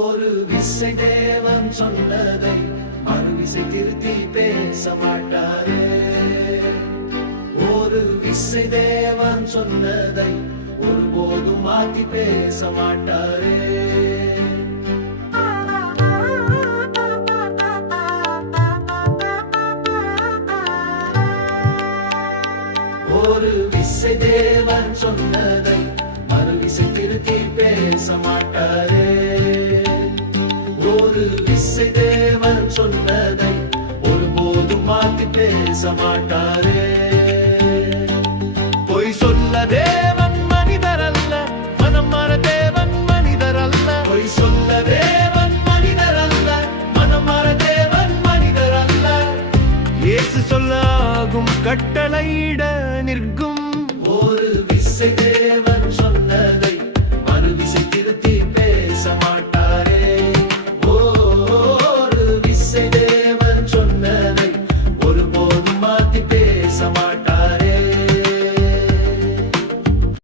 ஒரு விசை தேவன் சொன்னதை மறுவிசை திருத்தி பேச மாட்டாரே. ஒரு விசை தேவன் சொன்னதை ஒருபோதும் மாத்தி பேச மாட்டாரே. ஒரு விசை தேவன் சொன்னதை மறுவிசை திருத்தி இசை தேவன் சொன்னதை ஒருபோதும் மாத்தி பேச மாட்டாரே. பொய் சொல்ல தேவன் மனிதர் அல்ல மனம் மாற தேவன் மனிதர் அல்ல. பொய் சொல்ல தேவன் மனிதர் அல்ல மனம் மாற தேவன் மனிதர் அல்ல. இயேசு சொல்ல ஆகும் கட்டளையிட நிற்கும். ஒரு விசை